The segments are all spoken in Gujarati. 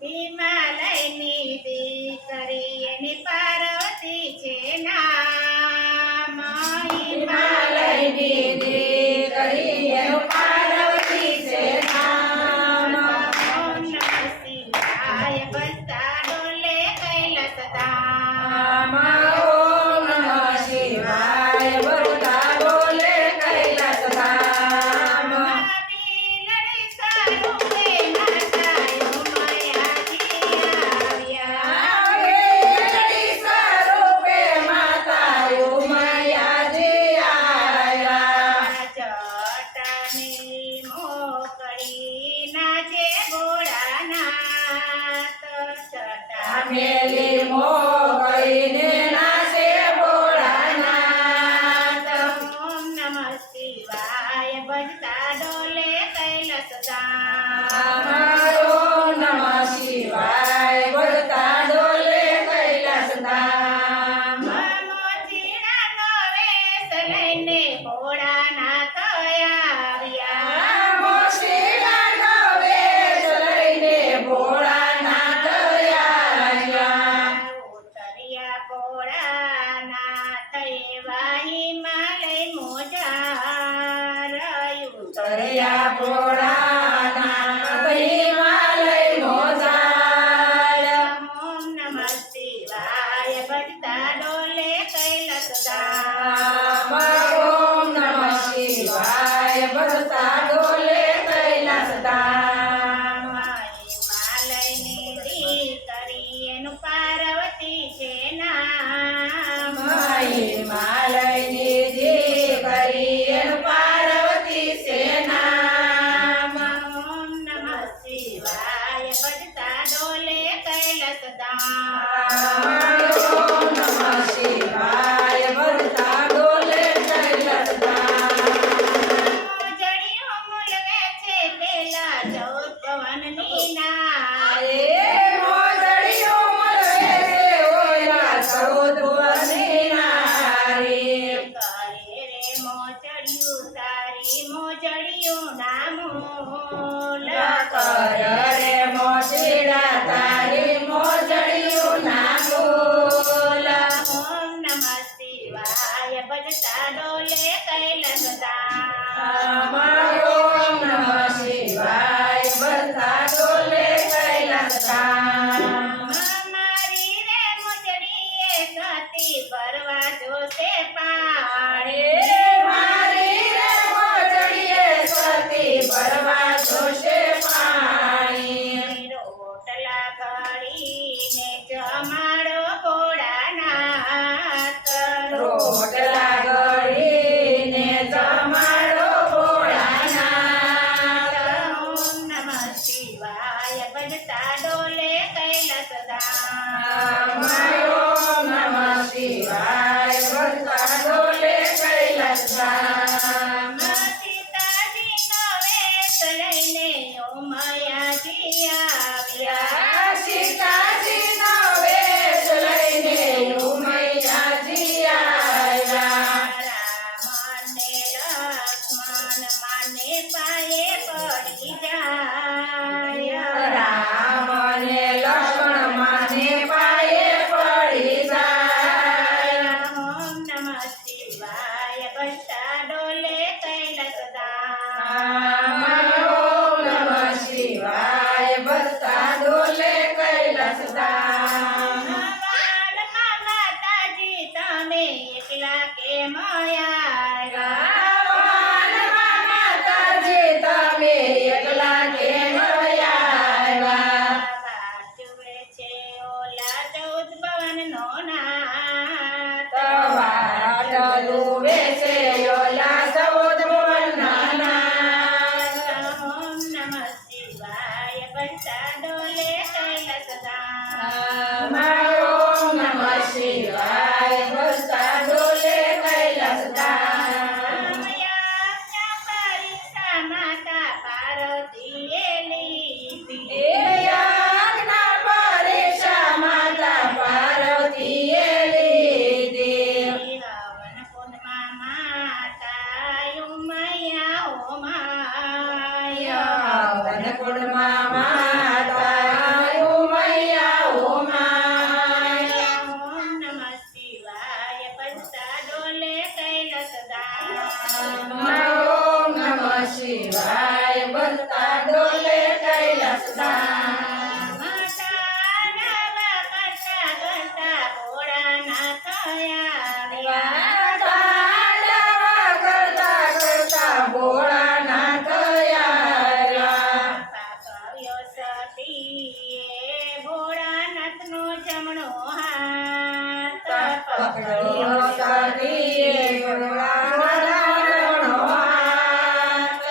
હિમાલયની દીકરી એની પાર્વતી છે નામ હિમાલયની દીકરી એનું પાર્વતી છે નામ ઓમ નમઃ શિવાય બસતા ડોલે કૈલાસ ધામ ઓમ નમઃ શિવાય બોલતા બોલે કૈલાસ ધામ બિલડી સ્વરૂપે માતાયો માયાજી આવ્યા વેલડી સ્વરૂપે માતા ઉમાયાજી આવ્યા જટાની મોકળી નાચે ભોળાનાથ જટા મેલી મોકળીને નાચે ભોળાનાથ ઓમ નમઃ શિવાય ભજતા ડોલે કૈલાસ ધામ ઓમ નમઃ શિવાય બોલતા ડોલે કૈલાસ ધામ મોચીડાનો વેશ લઈને ભોળાનાથ આવ્યા મોશીલાનો વેશ લઈને ભોળાનાથ આવ્યા ઉતર્યા ભોળાનાથ એવા હિમાલય મોજાર તરયા ભોળાનાથ હિમાલય મોજાળ ઓમ નમઃ શિવાય ભજતા ડોલે કૈલાસ ધામ ઓમ નમઃ શિવાય બોલતા ડોલે કૈલાસ ધામ હિમાલયની દીકરી એનું પાર્વતી છે નામ હિમાલયની દીકરી એનું પાર્વતી છે નામ ઓમ નમઃ શિવાય ભજતા ડોલે કૈલાસ ધામ ઓમ નમઃ શિવાય બોલતા ડોલે કૈલાસ ધામ જડિયો મૂલવે છે પેલા 14 પવનની નારે મોજડીઓ મળે છે ઓલા 14 ભુવનની નારી કરે રે મોચડિયું તારી મોચડિયું નામોલ કર રે મોશીડા તારી મોજડીયું ના બોલ ઓમ નમઃ શિવાય ભજતા ડોલે કૈલાસ ધામ ઓમ નમઃ શિવાય બોલતા ડોલે કૈલાસ ધામ મારી રે મોચડીએ સતી ભરવા જોશે પાડે મારી રે મોજડીએ સતી ભરવા જોશે પાણી રોટલા ઘડીને જમાડો ભોળાનાથ રોટલા ગળીને જમાડો ભોળાનાથ ઓમ નમઃ શિવાય ભજતા ડોલે કૈલાસ ધામ ઓમ નમઃ શિવાય બોલતા ડોલે કૈલાસ ધામ સીતાજીનો વેશ લઈને ઉમયાજી આવ્યા સીતાજીનો વેશ લઈને ઉમૈયાજી આવ્યા રામ ને લક્ષ્મણ માને પાયે પડી જાય રામ અને લક્ષ્મણ માને પાયે પડી જાય ઓમ નમઃ શિવાય ભજતા ડોલે કૈલાસ ધામ ઓમ નમઃ શિવાય બસતા ડોલે કૈલાસ ધામ વાલમાં માતાજી તમે એકલા કેમ આવ્યા વાનમાં માતાજી તમે એકલા કેમ આવ્યા વાજવે છે ઓલા 14 પવનનો નાદ વાટલું વેસે ઓલા 14 ભુવનના નાથ. ઓમ નમઃ શિવાય ભજતા ડોલે કૈલાસ ધામ ઓમ નમઃ શિવાય બસતા ડોલે કૈલાસ ધામ પરીક્ષા માતા પાર્વતીએ લીધી એ યજ્ઞ પરીક્ષા માતા પાર્વતીએ લીધી હવન કુંડમાં માતા ઉમૈયા હોમાયા વનકુળ પદમાં માતા ઉમૈયા ઉમાય. ઓમ નમઃ શિવાય પંચા ડોલે કૈલાસ ધામ. ઓમ નમઃ શિવાય બનતા ડોલે કૈલાસ ધામ. માતા નવા કરતા કરતા ભોળાનાથ આવ્યા. તાંડવા કરતા કરતા ભોળાનાથ આવ્યા. પાકવ્યો સતીએ ભોળાનાથનો જમણો હાથ. પકડ્યો સતીએ ભોળાનાથનો હાથ.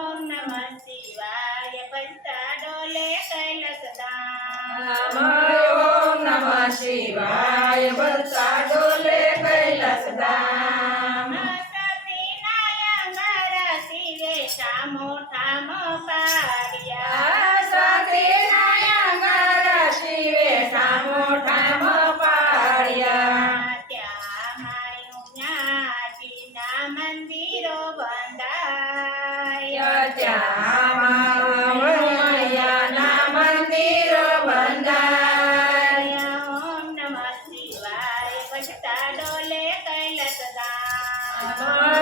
ઓમ નમઃ શિવાય પંચા ડોલે કૈલાસ ધામ. ઓમ નમઃ શિવાય બનતા ડોલે કૈલાસ ધામ. સતીના અંગારા શિવે ઠામો ઠામો પાડ્યા. સતીના અંગારા શિવે ઠામો ઠામો પાડ્યા. ત્યાં માયું જ્ઞાતિના મંદિરો બંધાયા. ત્યાં મૈયાના મંદિરો બંધાયા. ઓમ નમઃ શિવાય પછતા ડોલે કૈલાસ ધામ.